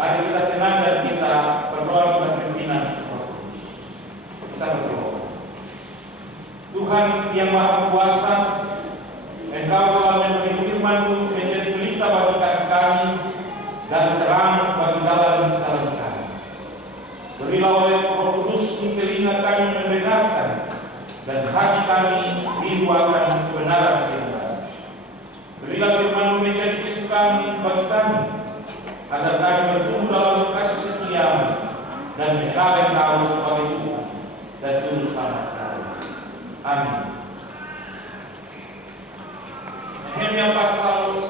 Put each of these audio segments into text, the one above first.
Mari kita tenang dan kita berdoa dengan pimpinan Roh Kudus. Kita berdoa. Tuhan yang Maha Kuasa, Engkau telah memberi firman-Mu menjadi pelita bagi kaki kami dan terang bagi jalan-jalan kami. Berilah oleh Roh Kudus telinga kami mendengarkan dan hati kami rindu akan kebenaran firman. Berilah firman-Mu menjadi kesukaan bagi kami, agar kami bertumbuh dalam kasih setia-Mu dan mengenal Engkau sebagai Tuhan dan Juru Selamat kami. Amin. Nehemia pasal 1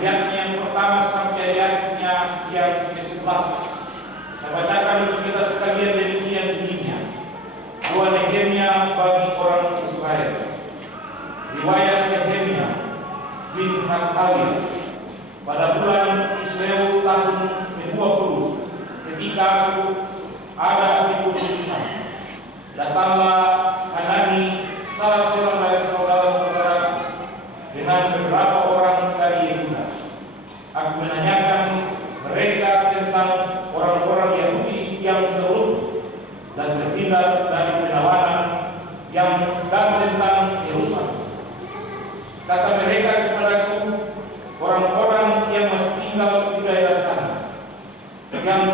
ayatnya yang pertama sampai ayatnya yang ke-11. Saya bacakan untuk kita sekalian demikian bunyinya. Doa Nehemia bagi orang Israel. Riwayat Nehemia bin Hakaliah pada bulan Kisleu tahun ke-20, ketika aku ada di Kudus, datanglah Hanani, salah seorang dari saudara-saudara, dengan beberapa orang dari Yehuda. Aku menanyakan mereka tentang orang-orang Yahudi yang terluka dan terhindar dari penawanan dan tentang Yerusalem. Kata mereka kepadaku, orang-orang yang masih tinggal di daerah sana, yang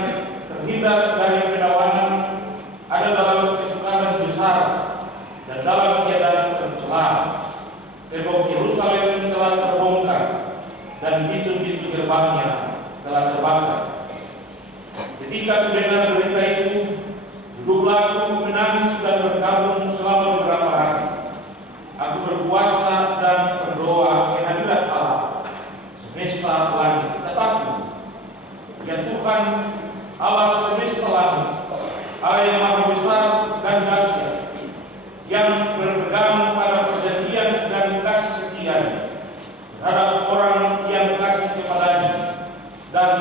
terhindar dari penawanan, ada dalam kesukaran besar dan dalam keadaan tercela. Tembok Yerusalem telah terbongkar dan pintu-pintu gerbangnya telah terbakar. Ketika mendengar berita itu, duduklah aku menangis dan berkabung selama beberapa hari. Aku berpuasa dan berdoa ke hadirat Allah semesta langit. Kataku, ya Tuhan Allah semesta langit, Allah yang maha besar dan dahsyat, yang berpegang pada perjanjian dan kasih setia terhadap orang yang kasih kepadanya dan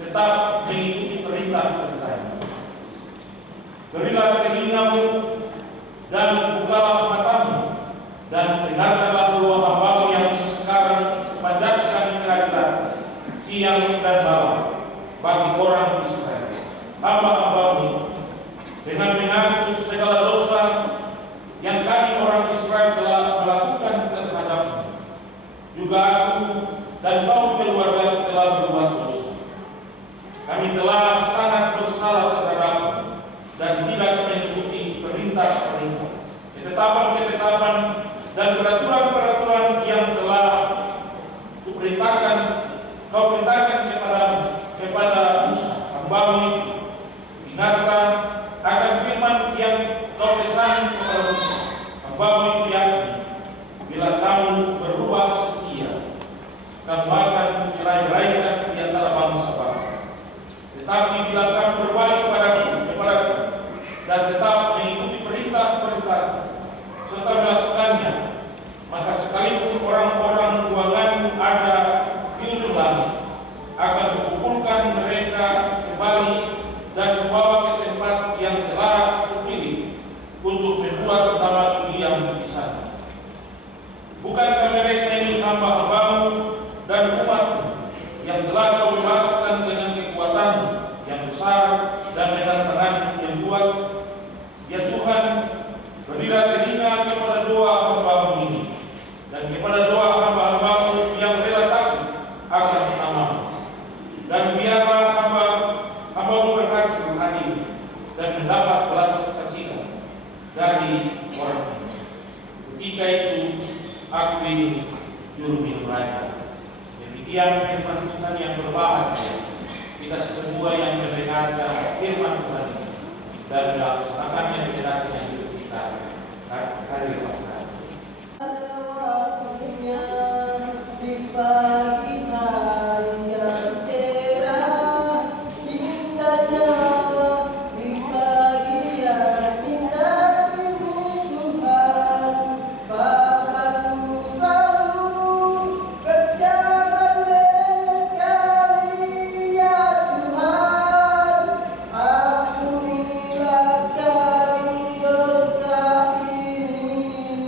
tetap mengikuti perintah-perintahnya. Berilah telingamu dan bukalah matamu dan dengarkanlah doa hamba-Mu yang sekarang panjatkan kehadiran siang dan malam bagi orang Israel. Hamba-hamba-Mu dengan mengaku segala dosa yang kami orang Israel telah melakukan terhadap-Mu. Juga aku dan kaum keluarga telah berbuat dosa. Kami telah sangat bersalah terhadap-Mu dan tidak mengikuti perintah-perintah, ketetapan-ketetapan dan peraturan-peraturan yang telah Kau perintahkan kepada Musa hamba-Mu. Ingatlah akan firman yang Kau pesan kepada Musa hamba-Mu itu, yakin bila kamu berubah setia, kamu akan mencerai-beraikan di antara bangsa-bangsa. Tetapi bila kamu berbalik kepadaku dan tetap mengikuti perintah-perintah serta melakukannya, maka sekalipun orang-orang buanganmu ada di ujung langit, akan kukumpulkan mereka kembali dan kubawa ke tempat yang telah kupilih untuk membuat nama diam di sana. Bukankah mereka ini hamba-hamba-Mu dan umat-Mu yang telah Kau bebaskan dengan kekuatan yang besar dan dengan tangan yang kuat? Ya Tuhan, berilah telinga kepada doa hamba-Mu ini dan kepada doa hamba-hamba-Mu yang rela takut akan nama-Mu. Dan biarlah hamba-Mu berhasil hadir dan mendapat belas kasihan dari orang ini. Ketika itu aku ini juru minum raja. Demikian firman Tuhan yang berbahagia. Kita semua yang mendengarkan firman Tuhan dan melaksanakannya di dalam hidup kita hari lepas. Ada waktunya di pagi hari yang cerah, indahnya di pagi yang indah ini Tuhan. Bapakku selalu berjalan dengan kami, ya Tuhan. Ampunilah kami dosa ini.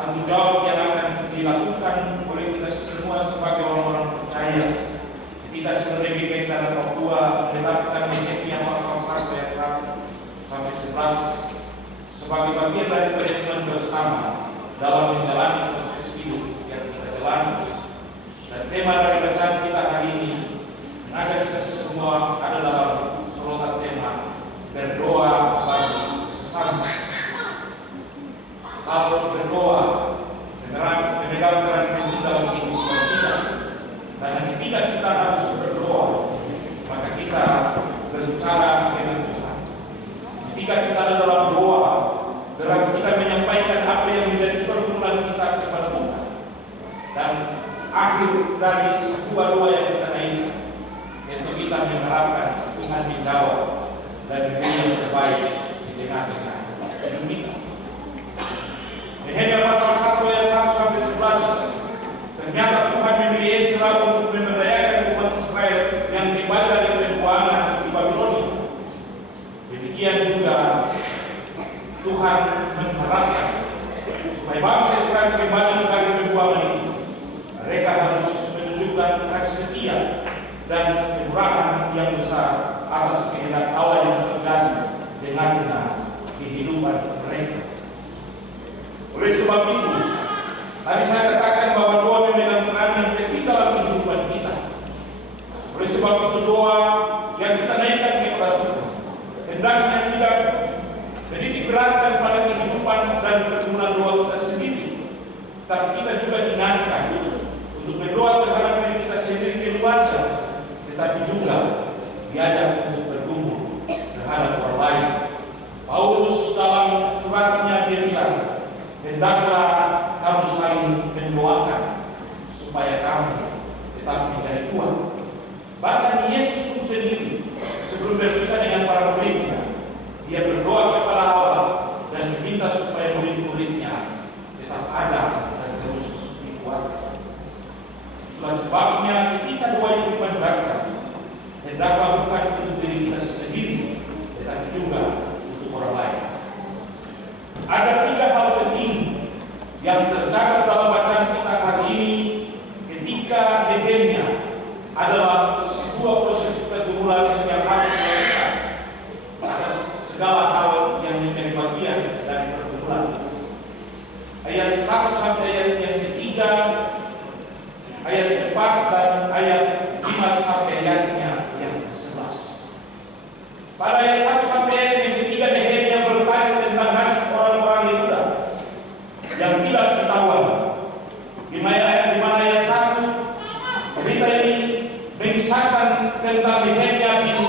tanggung jawab yang akan dilakukan oleh kita semua sebagai orang-orang percaya. Kita sebagai GKI Tanah Papua menetapkan Nehemia pasal 1 ayat 1 sampai 11 sebagai bagian dari perhitungan bersama dalam menjalani proses hidup yang kita jalani. Dan tema dari bacaan kita hari ini mengajak kita semua adalah dalam sorotan tema berdoa bagi sesama. Kalau berdoa memegang peran penting dalam kehidupan kita, dan ketika kita harus berdoa, maka kita berbicara dengan Tuhan. Ketika kita ada dalam doa, berarti kita menyampaikan apa yang menjadi pergumulan kita kepada Tuhan. Dan akhir dari sebuah doa yang kita naikkan, itu kita mengharapkan Tuhan menjawab dan memberi yang terbaik di tengah-tengah hidup kita. Nehemia pasal 1 ayat 1 sampai 11. Ternyata Tuhan memilih Ezra untuk memberdayakan umat Israel yang kembali dari pembuangan di Babilonia. Demikian juga Tuhan mengharapkan supaya bangsa Israel kembali dari pembuangan itu. Mereka harus menunjukkan kasih setia dan kemurahan yang besar atas kehendak Allah yang terjadi dengan kehidupan mereka. Oleh sebab itu, tadi saya katakan bahwa doa memegang peran yang penting dalam kehidupan kita. Oleh sebab itu doa yang kita naikkan kepada Tuhan hendaknya tidak menitik beratkan pada kehidupan dan pergumulan doa kita sendiri, tapi kita juga diingatkan untuk berdoa terhadap diri kita sendiri keluarga, tetapi juga diajak untuk bergumul terhadap orang lain. Paulus dalam suratnya dia bilang, hendaklah kamu saling mendoakan supaya kamu tetap menjadi Tuhan. Bahkan Yesus pun sendiri sebelum berpisah dengan para muridnya, dia berdoa kepada Allah dan meminta supaya murid-muridnya tetap ada dan terus dikuatkan. Itulah sebabnya ketika doa yang dipanjatkan, hendaklah bukan untuk diri kita sendiri, tetapi juga untuk orang lain. Ada 3 hal penting yang tercatat dalam bacaan kita hari ini ketika Nehemia adalah sebuah proses pergumulan yang harus dilakukan atas segala hal yang menjadi bagian dari pergumulan. Ayat 1 sampai ayat yang ketiga, ayat 4 dan ayat 5 sampai ayatnya yang ke-11. Pada ayat 1 sampai ayat yang ketiga, Nehemia bertanya tentang nasib orang-orang Yehuda yang tidak ditawan. Di mana ayat 1, cerita ini mengisahkan tentang Nehemia bin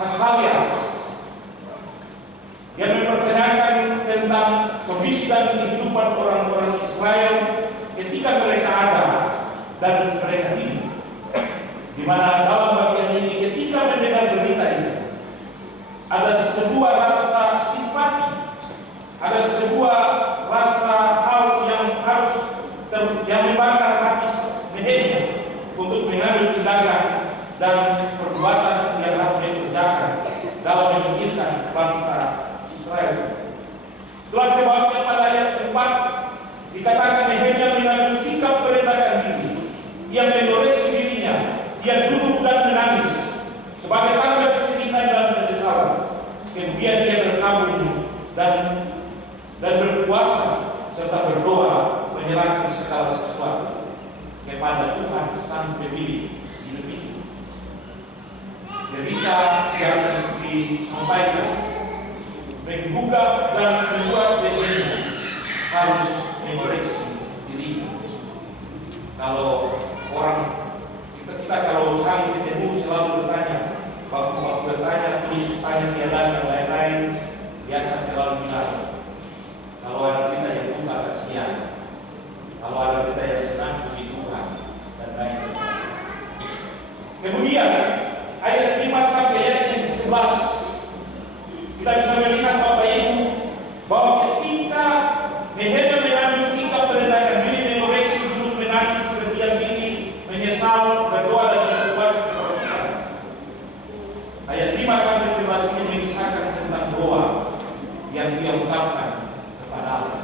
Hakaliah yang mempertanyakan tentang kondisi dan kehidupan orang-orang Israel ketika mereka ada dan mereka hidup. Di mana dalam bagian ini ketika mendengar berita ini, ada sebuah rasa simpati, ada sebuah rasa hal yang harus yang membakar hati Nehemia untuk mengambil tindakan dan perbuatan yang harus dikerjakan dalam memikirkan bangsa Israel. Itulah sebabnya pada ayat 4 dikatakan Nehemia mengambil sikap merendahkan diri, yang mengoreksi dirinya, dia duduk dan menangis sebagai tanda kesedihan dan penyesalan. Kemudian dia berkabung dan berpuasa serta berdoa menyerahkan segala sesuatu kepada Tuhan Sang Pemilik hidup itu. Derita yang disampaikan menggugah dan membuat Nehemia harus mengoreksi diri. Kalau kita kalau saling ketemu selalu bertanya, waktu bertanya terus tanya tiada yang lain-lain, biasa selalu bilang kalau ada berita yang duka kasihan, kalau ada berita yang senang puji Tuhan dan lain sebagainya. Kemudian ayat 5 sampai ayat yang ke-11 kita bisa melihat Bapak Ibu bahwa ketika Nehemia mengambil sikap merendahkan diri, mengoreksi, duduk menangis, berdiam diri, menyesal, berdoa dan berpuasa kepada Tuhan. Ayat 5 sampai 11 ini mengisahkan tentang doa yang dia ungkapkan kepada Allah.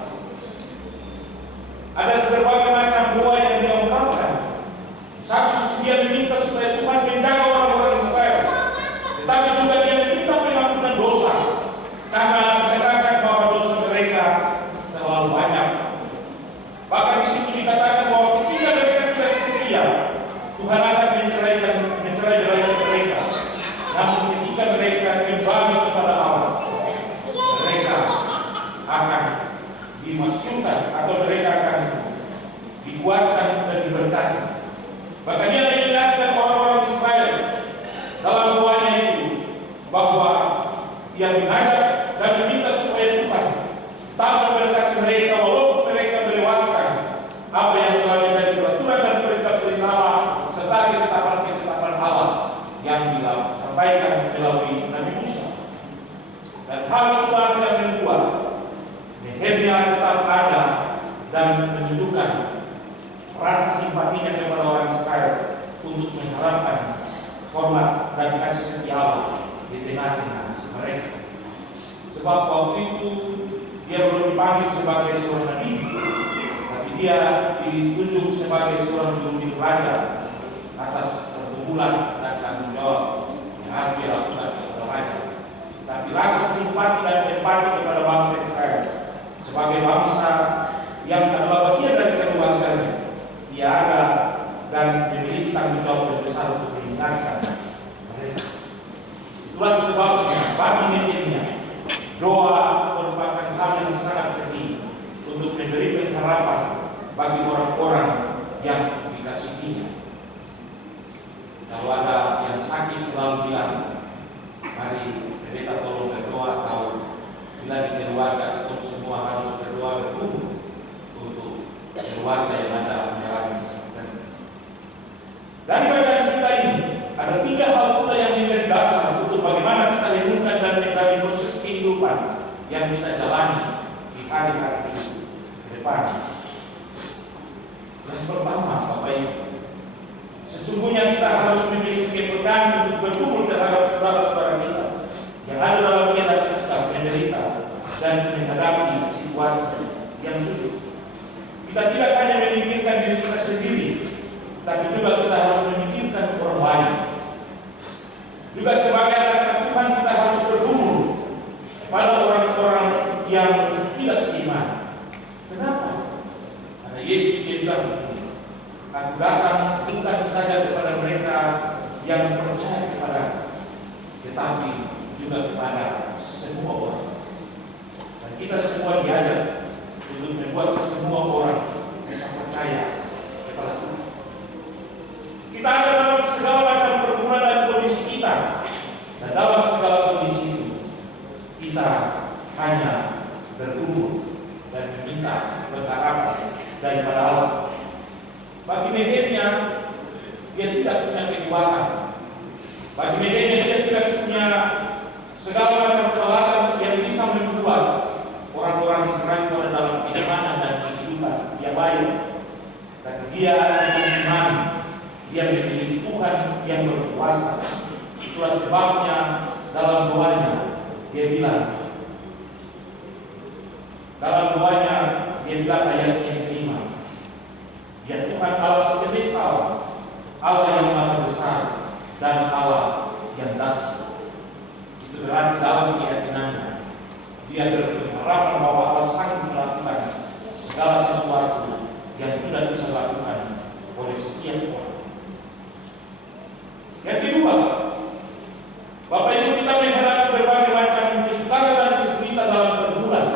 dimaksudkan atau mereka akan dikuatkan dan diberkati. Bahkan dia mengingatkan orang-orang Israel dalam doanya itu bahwa ia mengajak dan meminta supaya Tuhan tak memberkati mereka walaupun mereka melewatkan apa yang telah menjadi peraturan dan perintah-perintah Allah serta ketetapan-ketetapan Allah yang disampaikan melalui Nabi Musa. Dan hal itulah yang membuat Nehemia tetap ada dan menunjukkan rasa simpatinya kepada orang Israel untuk mengharapkan hormat dan kasih setia Allah di tengah-tengah mereka. Sebab waktu itu dia belum dipanggil sebagai seorang nabi, tapi dia ditunjuk sebagai seorang juru raja atas pergumulan dan tanggung jawab yang harus dia lakukan kepada raja. Tapi rasa simpati dan empati kepada bangsa Israel sebagai bangsa yang adalah bagian dari keluarganya, dia ada dan memiliki tanggung jawab yang besar untuk mengingatkan mereka. Itulah sebabnya bagi Nehemia doa merupakan hal yang sangat penting untuk memberi pengharapan bagi orang-orang yang dikasihinya. Kalau ada yang sakit selalu bilang, mari pendeta tolong berdoa, atau bila di keluarga kita semua harus berdoa bergumul untuk keluarga yang ada menjalani kesakitan. Dari bacaan kita ini ada 3 hal pula yang menjadi dasar untuk bagaimana kita renungkan dan menjalani proses kehidupan yang kita jalani di hari-hari ini ke depan. Yang pertama, Bapak Ibu, sesungguhnya kita harus memiliki kepekaan untuk bergumul terhadap saudara-saudara kita yang ada dalam keadaan susah, menderita, dan menghadapi situasi yang sulit. Kita tidak hanya memikirkan diri kita sendiri, tapi juga kita harus memikirkan orang lain. Juga sebagai anak-anak Tuhan kita harus bergumul pada orang-orang yang tidak seiman. Kenapa? Karena Yesus dia bilang begini, aku datang bukan saja kepada mereka yang percaya kepada, tetapi juga kepada semua orang. Dan kita semua diajak untuk membuat semua orang bisa percaya kepada Tuhan. Kita ada dalam segala macam pergumulan dan kondisi kita, dan dalam segala kondisi itu kita hanya bergumul dan meminta pengharapan daripada Allah. Bagi Nehemia, dia tidak punya kekuatan. Bagi Nehemia, dia tidak punya segala macam peralatan yang bisa membuat orang-orang Israel ada dalam keimanan dan kehidupan yang baik. Dan dia ada iman, dia memiliki Tuhan yang berkuasa. Itulah sebabnya dalam doanya dia bilang ayat yang kelima, ya Tuhan Allah semesta Allah yang maha besar dan Allah yang dahsyat. Itu berarti dalam keyakinannya dia berpengharapan bahwa Allah sanggup melakukan segala sesuatu yang tidak bisa dilakukan oleh setiap orang. Yang kedua, Bapak Ibu, kita menghadapi berbagai macam kesukaran dan kesulitan dalam pergumulan.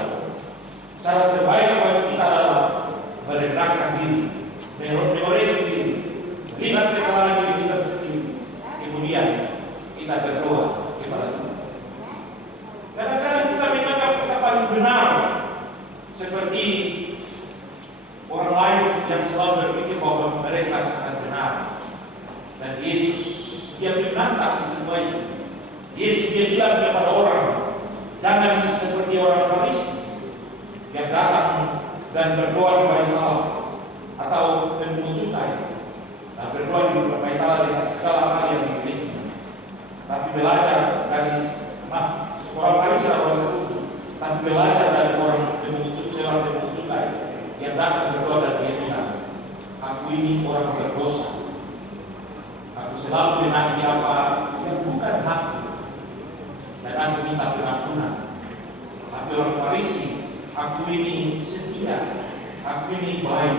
Cara terbaik bagi kita adalah merendahkan diri, mengoreksi diri, melihat kesalahan diri kita sendiri, kemudian kita berdoa kepada Tuhan. Kadang-kadang kita menganggap kita paling benar, seperti orang lain yang selalu berpikir bahwa mereka sangat benar. Dan Yesus dia menantang semua itu. Yesus dia bilang kepada orang, jangan seperti orang Farisi yang datang dan berdoa di bait Allah atau memungut cukai dan berdoa di bait Allah dengan segala hal yang dimiliki. Tapi belajar dari orang Farisi atau orang sekutu, tapi belajar dari orang memungut cukai yang datang berdoa dan dia bilang, aku ini orang berdosa. Aku selalu menagih apa yang bukan hakku dan aku minta pengampunan. Tapi orang Farisi, aku ini setia, aku ini baik,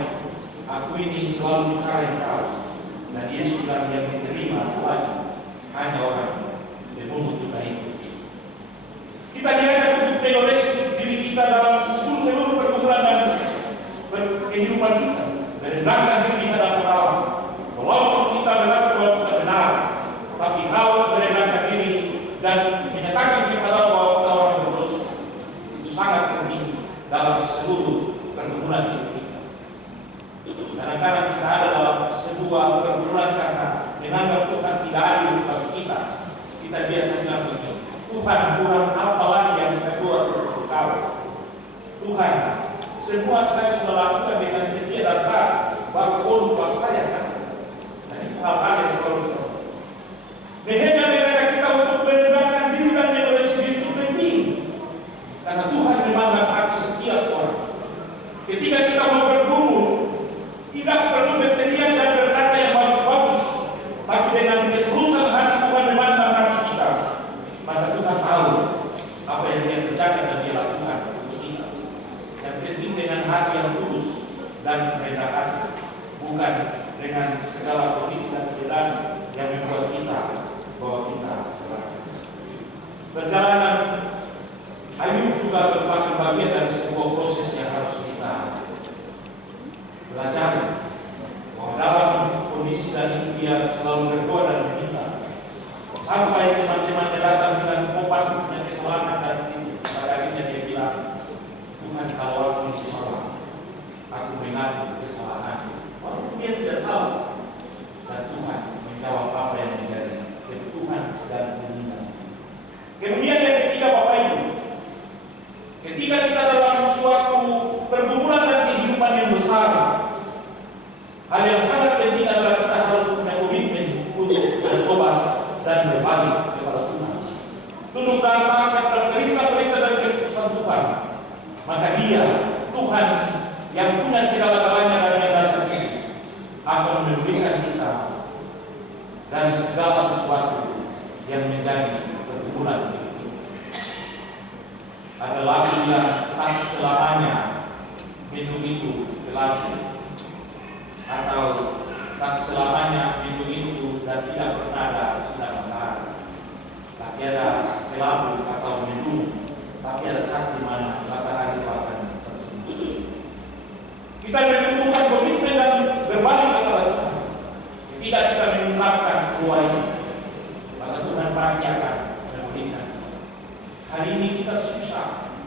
aku ini selalu mencari kau. Dan Yesus bilang yang diterima Tuhan hanya orang memungut cukai itu. Kita diajak untuk mengoreksi diri kita dalam seluruh pergumulan kehidupan kita, merendahkan diri di hadapan Allah. Walaupun kita merasa bahwa kita benar, tapi harus merendahkan diri dan menyatakan kepada Allah bahwa kita orang berdosa. Itu sangat penting dalam seluruh pergumulan hidup kita. Kadang-kadang kita ada dalam sebuah pergumulan karena menganggap Tuhan tidak adil bagi kita. Kita biasa bilang begini, Tuhan, kurang apa lagi yang saya buat untuk kau? Tuhan, semua saya sudah lakukan dengan setia dan taat, baru kau lupa saya kan? Dan itu hal-hal yang selalu kita. Nehemia mengajak kita untuk merendahkan diri dan mengoreksi diri itu penting. Karena Tuhan memandang hati setiap orang. Ketika kita mau bergumul, tidak perlu berteriak dan berkata yang bagus-bagus, tapi dengan ketulusan hati Tuhan memandang hati kita. Maka Tuhan tahu apa yang Dia kerjakan dan Dia lakukan untuk kita. Yang penting dengan hati yang tulus dan rendah hati, bukan dengan segala kondisi dan keadaan yang membuat kita bahwa kita salah. Perjalanan Ayub juga merupakan bagian dari sebuah proses yang harus kita belajar. Bahwa dalam kondisi dan itu dia selalu berdoa dan meminta. Sampai teman-temannya datang dengan obat punya kesalahan dan itu. Pada akhirnya dia bilang, Tuhan, kalau aku ini salah, aku mengakui kesalahan. Walaupun dia tidak salah, dan Tuhan menjawab apa yang menjadi kebutuhan dan keinginan. Kemudian yang ketiga, Bapak Ibu, ketika kita dalam suatu pergumulan dan kehidupan yang besar, hal yang sangat penting adalah kita harus punya komitmen untuk bertobat dan berbalik kepada Tuhan. Tunduk dan taat kepada perintah-perintah dan keputusan Tuhan. Maka Dia, Tuhan yang punya segala-galanya dan yang dasar ini, akan memberikan kita dari segala sesuatu yang menjadi pergumulan hidup kita. Ada lagu yang tak selamanya minum itu gelap, atau tak selamanya minum itu dan tidak pernah ada sinar matahari. Tapi ada kelabu atau mendung, tapi ada saat di mana matahari itu akan tersenyum. Kita membutuhkan komitmen dan berbalik kepada Tuhan. Tidak kita mengungkapkan doa ini, maka Tuhan pasti akan memberikan. Hari ini kita susah.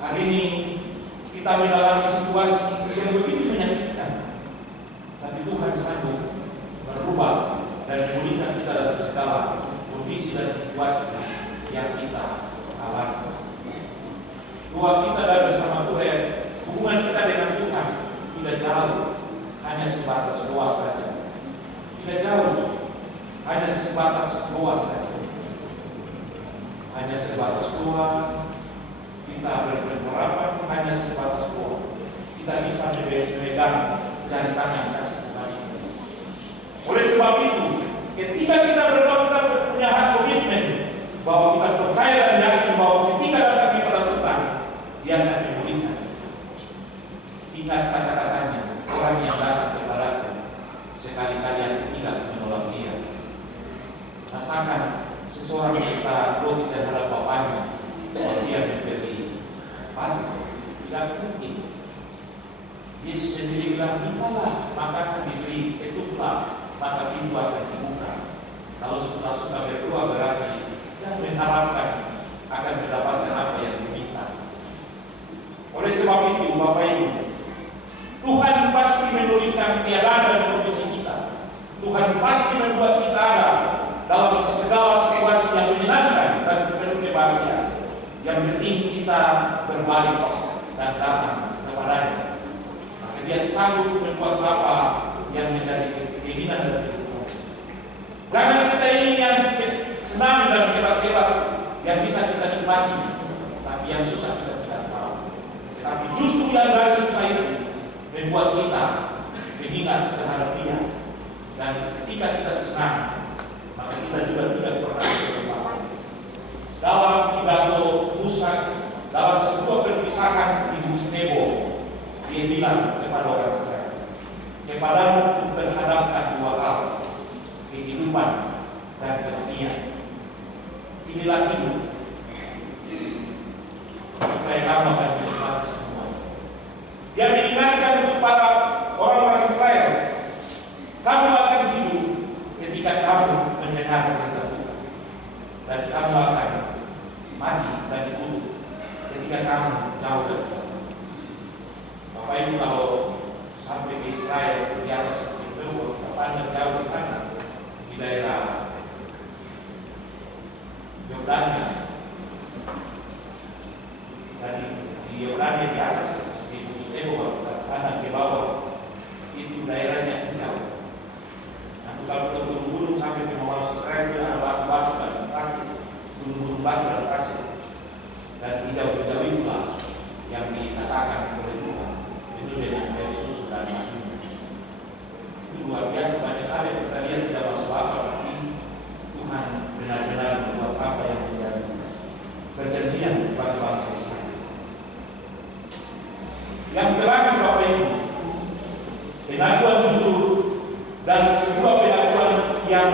Hari ini kita mengalami situasi yang begitu menyakitkan. Tapi Tuhan sanggup merubah dan memulihkan kita dari segala kondisi dan situasi yang kita alami. Doa kita dan bersama Tuhan, hubungan kita dengan Tuhan tidak jauh, hanya sebatas doa saja. Tidak jauh, hanya sebatas doa saja. Hanya sebatas doa, kita berpengharapan hanya sebatas doa. Kita bisa memegang jari tangan kasih Tuhan itu. Oleh sebab itu, ketika kita berdoa, kita punya hak komitmen bahwa kita percaya dan yakin bahwa ketika datang kepada Tuhan, Dia akan memulihkan. Ingat kata-katanya, orang yang datang kepadaku sekali-kali yang tidak menolak Dia. Rasakan seseorang yang kita roti terhadap bapaknya, kalau dia memberi padu, tidak mungkin. Yesus sendiri bilang, mintalah maka akan diberi, ketuklah maka pintu akan dibuka. Kalau suka-suka berdoa berarti jangan mengharapkan akan mendapatkan apa yang diminta. Oleh sebab itu, Bapak Ibu, Tuhan pasti memulihkan keadaan dan kondisi kita. Tuhan pasti membuat kita ada dalam segala situasi yang menyenangkan dan penuh kebahagiaan. Yang penting kita berbalik dan datang kepadanya. Maka Dia sanggup membuat apa yang menjadi keinginan dan kebutuhan. Jangan kita ingin yang senang dan hebat-hebat yang bisa kita nikmati, tapi yang susah kita tidak tahu. Tapi justru yang dari susah itu membuat kita mengingat terhadap Dia. Dan ketika kita senang, maka kita juga tidak pernah berlupa. Dalam pidato Musa, dalam sebuah perpisahan di Bukit Nebo, Dia bilang kepada orang Israel, kepadamu untuk menghadapkan dua hal, kehidupan dan kematian. Inilah hidup, supaya kamu akan menikmati semua. Dia mengingatkan untuk para Ibu kalau sampai ke Israel di atas Bukit Tabor, pandang jauh di sana di daerah Yordania. Tadi di Yordania di atas di Bukit Tabor, pandang ke bawah itu daerahnya hijau. Nah, kalau gunung-gunung sampai ke bawah Israel itu ada batu-batu dan pasir, gunung-gunung batu dan pasir, dan hijau-hijau itulah yang dikatakan oleh Tuhan itu dengan air susu dan madu. Itu luar biasa, banyak hal yang kita lihat tidak masuk akal, tapi Tuhan benar-benar membuat apa yang menjadi perjanjian bagi bangsa Israel. Yang terakhir Bapak Ibu, pengakuan jujur dan sebuah pengakuan yang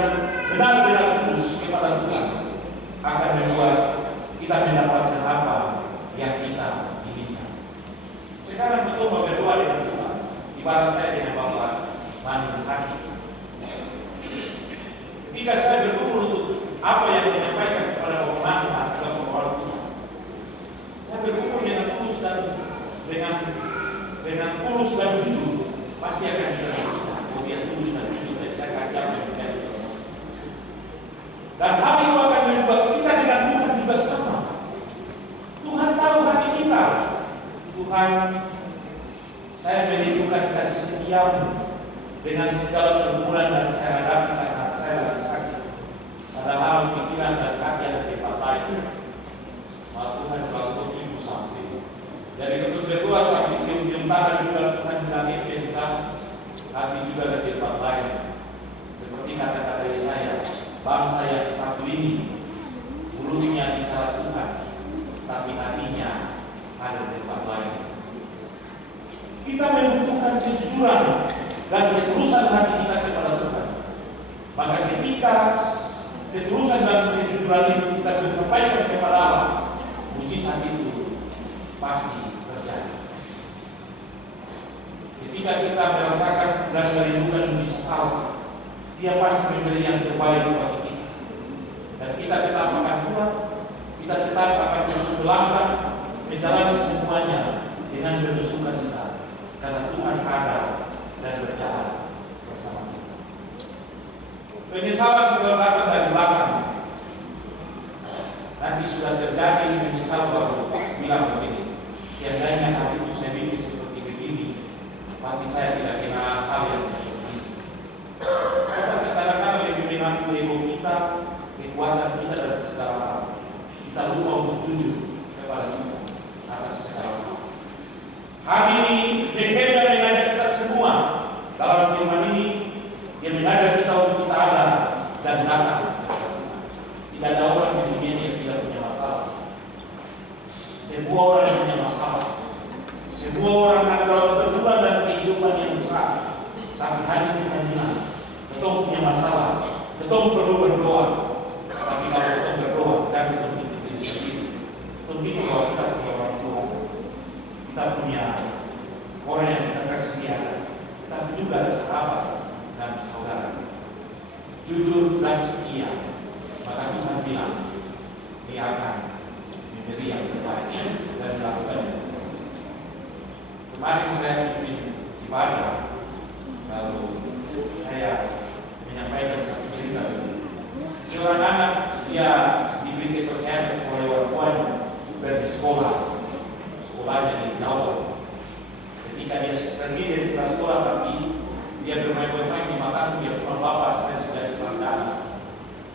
benar-benar tulus kepada Tuhan akan membuat kita mendapatkan apa yang kita inginkan. Sekarang kita mau berdoa dengan Tuhan. Ibarat saya dengan Bapak mandi hati. Ketika saya bergumul untuk apa yang menyampaikan kepada Bapak mandi hati atau Bapak Tuhan, saya bergumul dengan tulus dan dengan tulus dan jujur, pasti akan diterima. Kemudian tulus dan jujur, dan saya kasih apa yang menjadi. Dan hal itu akan membuat kita dengan Tuhan juga sama. Tuhan tahu hati kita. Tuhan, saya merindukan kasih setiamu dengan segala pergumulan dan saya hadapi karena saya lagi sakit. Padahal pikiran dan hati ada di tempat lain. Maka Tuhan kalau ibu sampai. Jadi ketika berdoa sampai cium-cium tangan juga Tuhan bilang kita hati juga ada di tempat lain. Seperti kata-kata Yesaya, bangsa yang satu ini mulutnya bicara Tuhan, tapi hatinya ada di tempat lain. Kita membutuhkan kejujuran dan ketulusan hati kita kepada Tuhan. Maka ketika ketulusan dan kejujuran itu kita sampaikan kepada Allah, mujizat itu pasti terjadi. Ketika kita merasakan dan merindukan mujizat Allah, Dia pasti memberi yang terbaik bagi kita. Dan kita tetap akan kuat, kita tetap akan terus melangkah menjalani semuanya dengan penuh sukacita. Karena Tuhan ada dan berjalan bersama kita. Penyesalan sudah datang dari belakang. Nanti sudah terjadi menyesal baru bilang begini. Seandainya hari itu saya bikin seperti begini, mati saya tidak kenal hal yang seperti ini. Kita kadang-kadang lebih mengaku ego kita, kekuatan kita dan segala hal. Kita lupa untuk jujur kepada Tuhan atas segala hal. Hari ini Nehemia mengajak kita semua dalam firman ini. Dia mengajak kita untuk kita ada dan datang. Tidak ada orang di dunia yang tidak punya masalah. Semua orang punya masalah. Semua orang ada dalam kehidupan dan kehidupan yang besar. Tapi hari ini kita bilang, kita punya masalah, kita perlu berdoa. Tapi kalau kita berdoa, jangan kita bikin diri sendiri. Untuk itu kalau kita punya orang tua, kita punya orang yang kita kasih dia, tapi juga ada sahabat dan saudara. Jujur dan setia, maka Tuhan bilang, Dia akan memberi yang terbaik dan melakukan. Kemarin saya pimpin ibadah, lalu saya menyampaikan satu cerita. Seorang anak dia diberi kepercayaan oleh orang tuanya pergi sekolah, sekolahnya di Jawa. Ketika dia pergi dia setelah sekolah, tapi dia bermain-main di mataku, dia bilang, Bapak saya sudah di sarjana.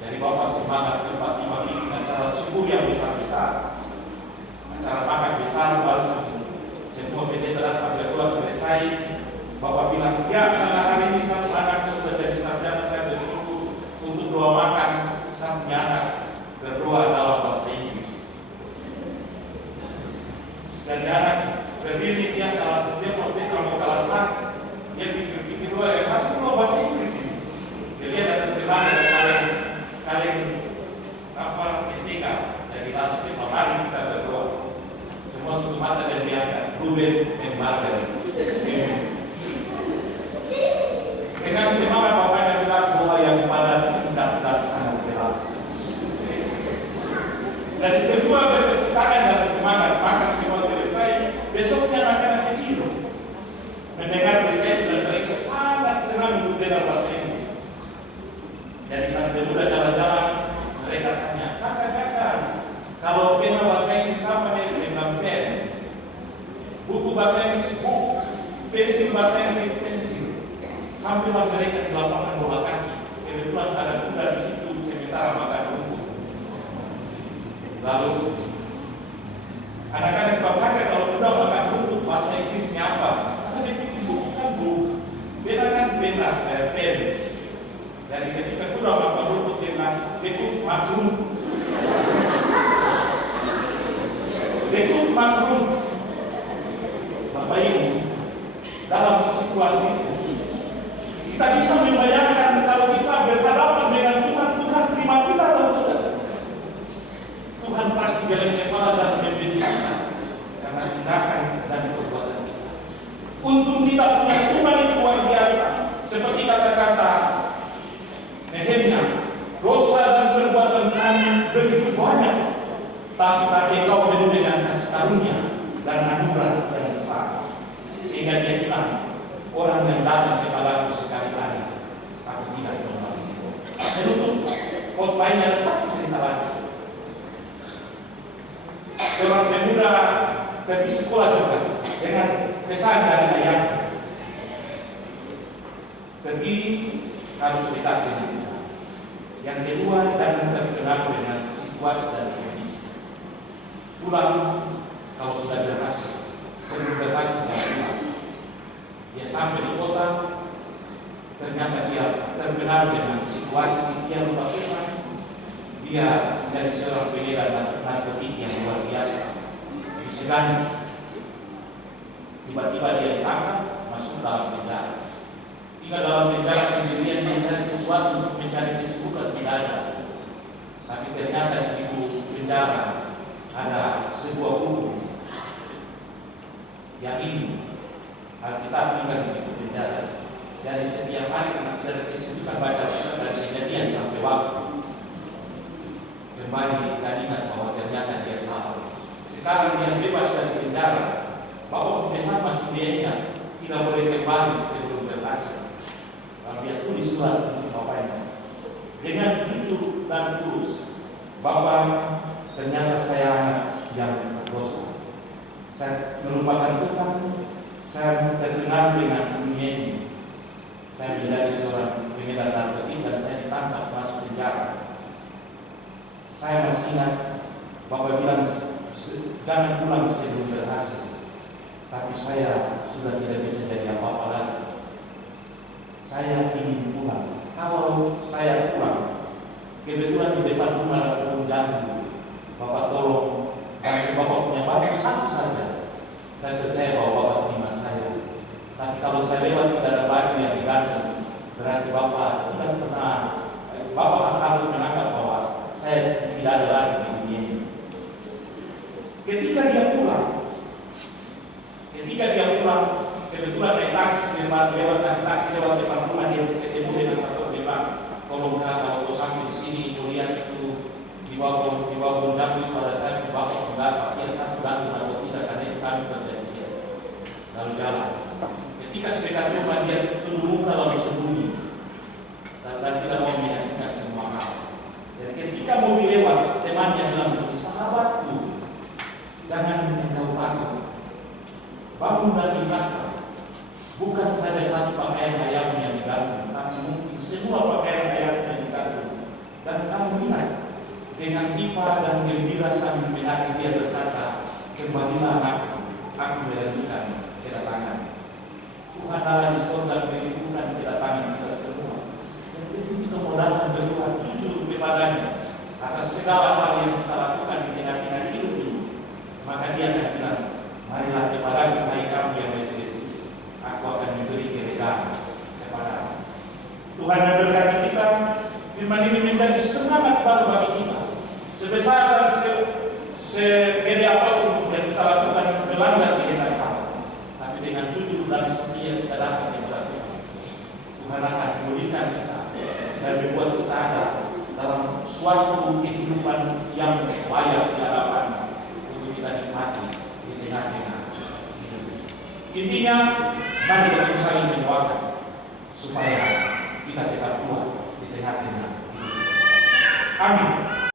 Jadi Bapak semangat 4-5 minggu acara subuh yang besar-besar, acara makan besar, lalu semua penetraan berdua selesai. Bapak bilang, ya karena hari ini satu anak sudah jadi sarjana, saya bersyukur untuk doa makan satunya anak berdoa dalam bahasa Inggris. Jadi anak berdiri dia kelas, dia mau kelas A, dia pikir-pikir doa yang harus doa bahasa Inggris ini. Dia lihat atas kelana kalian apa ketika jadi langsung di hari kita berdoa. Semua tutup mata dan diangkat. Ruben dan Margaret. Dengan semangat bapaknya bilang doa yang padat, singkat dan sangat jelas. Dari semua bertepuk tangan dan semangat, makan semua selesai. Besoknya mendengar berita itu dan mereka sangat senang mendengar bahasa Inggris. Jadi saat pemuda jalan-jalan, mereka tanya, kakak, kalau pena bahasa Inggris apa dengan pen? Buku bahasa Inggris buku, pensil bahasa Inggris pensil. Sampailah mereka di lapangan bola kaki. Kebetulan ada kuda di situ, sementara makan rumput. Lalu anak-anak kakak kalau kuda makan rumput bahasa Inggrisnya apa? Karena dia pikir buku kan buku, pena kan pena, pen. Jadi ketika kuda makan rumput dia bilang, bekuk makrum. Bekuk makrum. Bapak Ibu, dalam situasi itu, kita bisa membayangkan kalau kita berhadapan dengan Tuhan, Tuhan terima kita atau tidak? Tuhan pasti geleng kepala dan membenci kita karena tindakan dan perbuatan kita. Untung kita punya Tuhan yang luar biasa. Seperti kata-kata Nehemia, dosa dan perbuatan kami begitu banyak, tapi Engkau penuh dengan kasih karunia dan anugerah yang besar. Sehingga dia bilang, orang yang datang kepadaku sekali-kali, aku tidak membantu. Menutup khotbahnya ada satu cerita lagi. Seorang pemuda pergi sekolah juga dengan pesan dari ayahnya. Pergi harus dekat dengan Tuhan. Yang kedua, jangan terkenal dengan situasi dan kondisi. Pulang kalau sudah berhasil, sebelum berhasil dengan Tuhan. Dia sampai di kota, ternyata dia terkenal dengan situasi, dia lupa Tuhan. Dia menjadi seorang pengedar narkotik yang luar biasa. Disegani, tiba-tiba dia ditangkap, masuk dalam penjara. Tinggal dalam penjara sendirian mencari sesuatu untuk mencari kesibukan tidak ada. Tapi ternyata di pintu penjara ada sebuah buku yang ini Alkitab tinggal di pintu penjara. Jadi setiap hari karena tidak ada kesibukan baca dari kejadian sampai waktu kembali dan ingat bahwa ternyata dia salah. Sekarang dia bebas dari penjara. Bapak pesan masih dia ingat tidak boleh kembali sebelum berhasil. Lalu dia tulis surat untuk bapaknya dengan jujur dan tulus. Bapak, ternyata saya anak yang berdosa. Saya melupakan Tuhan. Saya terkenal dengan dunia ini. Saya menjadi seorang pengedar narkotik dan saya ditangkap masuk penjara. Saya masih ingat Bapak bilang jangan pulang sebelum berhasil. Tapi saya sudah tidak bisa jadi apa-apa lagi. Saya ingin pulang. Kalau saya pulang, kebetulan di depan rumah ada pohon jambu. Bapak tolong, tapi Bapak punya baju satu saja. Saya percaya bahwa Bapak terima saya. Tapi kalau saya lewat tidak ada baju yang digantung, berarti Bapak tidak pernah. Bapak harus menganggap bahwa saya tidak ada lagi di dunia ini. Ketika dia pulang, kebetulan naik taksi lewat depan rumah dia ketemu dengan satu bilang, tolong kalau kau sampai di sini, kau lihat itu di bawah jambu itu ada saya di bawah pendapat yang satu gantung atau tidak karena itu kami berjanjian. Lalu jalan. Ketika sedekat rumah dia tunduk muka lalu sembunyi dan tidak mau menyaksikan semua hal. Jadi ketika mobil lewat, temannya bilang, sahabatku, jangan engkau takut. Bangun dan lihatlah. Bukan saja satu pakaian ayammu yang digantung, tapi mungkin semua pakaian ayammu yang digantung. Dan kamu lihat, dengan ipa dan gembira sambil menari dia berkata, kembalilah anakku, aku merindukan kedatangan. Tuhan Allah di surga merindukan kedatangan kita semua. Dan itu kita mau datang berdoa jujur kepadanya atas segala hal yang kita lakukan di tengah-tengah hidup ini. Maka dia akan bilang, marilah kepadaku hai kamu yang berdosa, aku akan memberi keregaan kepadamu. Tuhan memberkati kita. Firman ini menjadi semangat baru bagi kita. Sebesar dan segede apapun yang kita lakukan melanggar kehendak Allah, tapi dengan jujur dan setia kita datang kepada Tuhan. Tuhan akan memulihkan kita dan membuat kita ada dalam suatu kehidupan yang layak di hadapan untuk kita nikmati di tengah-tengah hidup. Intinya Mari kita saling mendoakan supaya kita tetap kuat di tengah-tengah. Amin.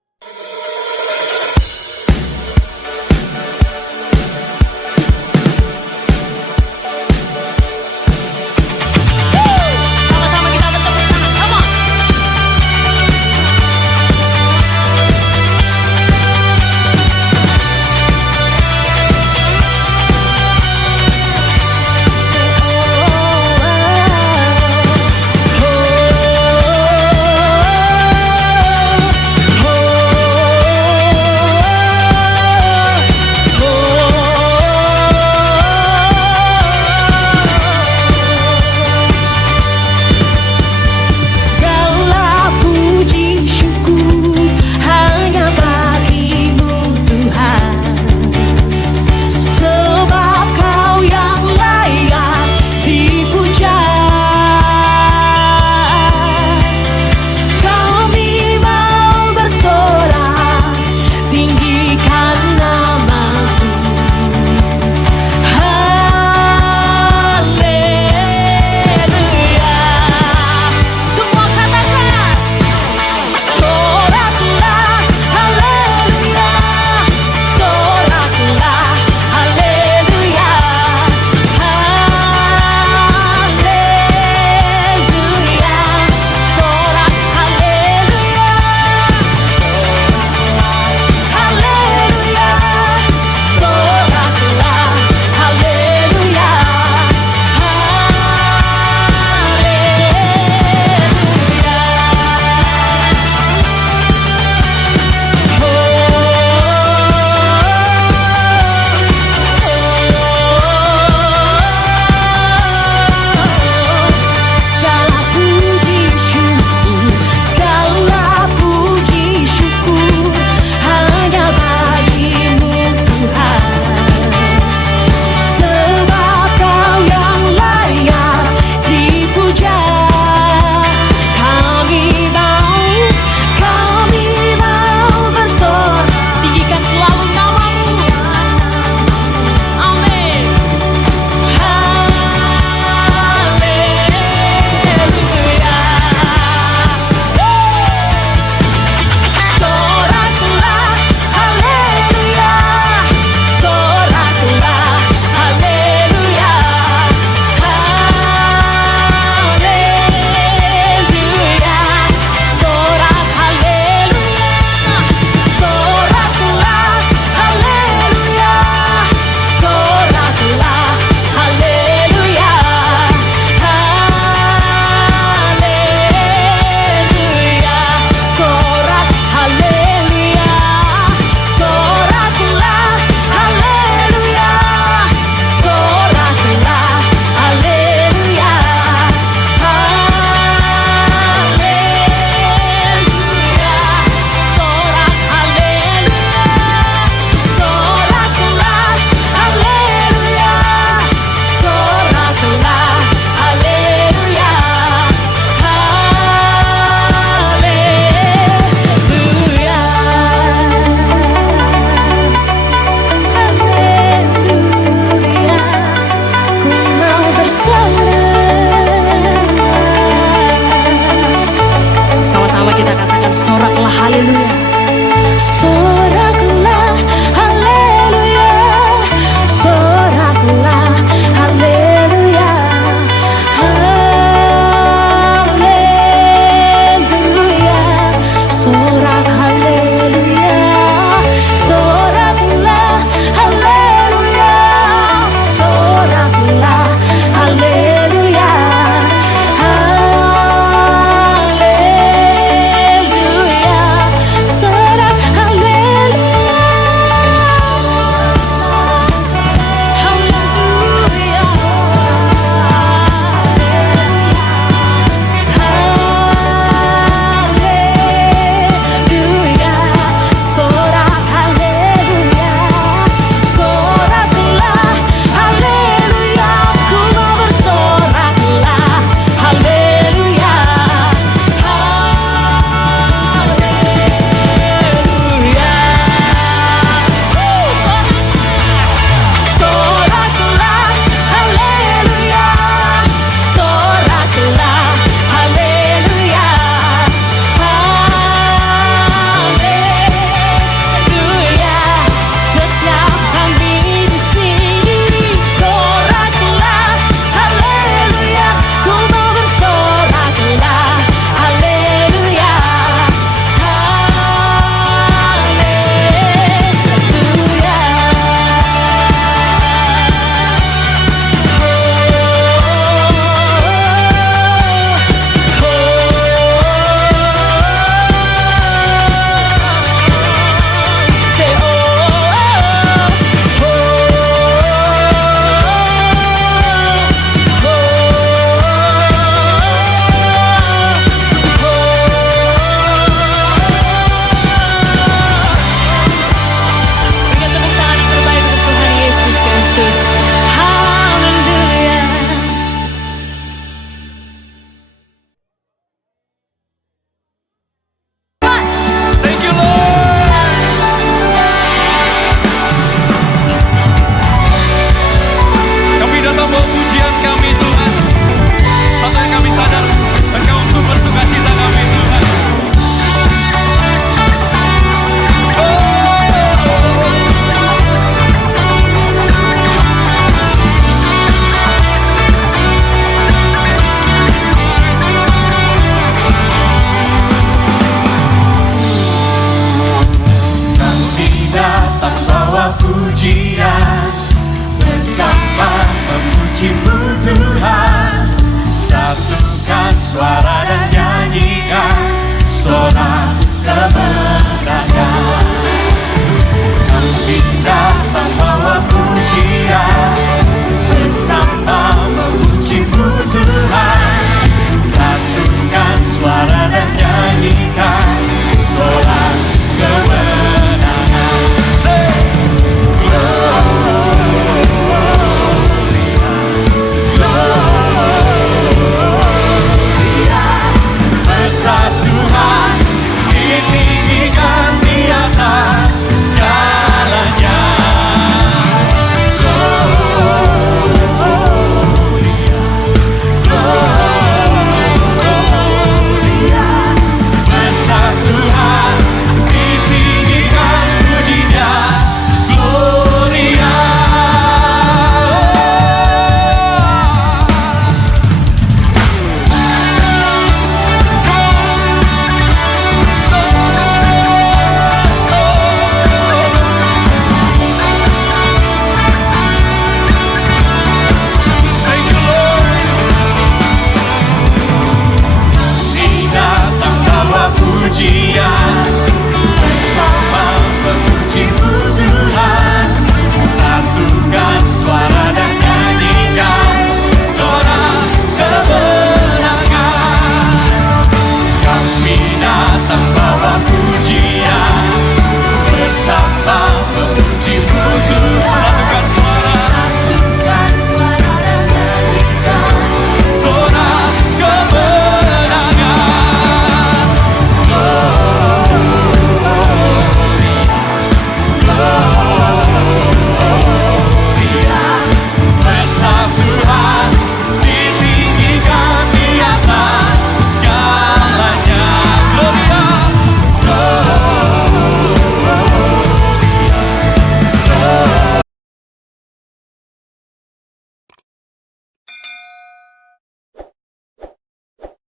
suara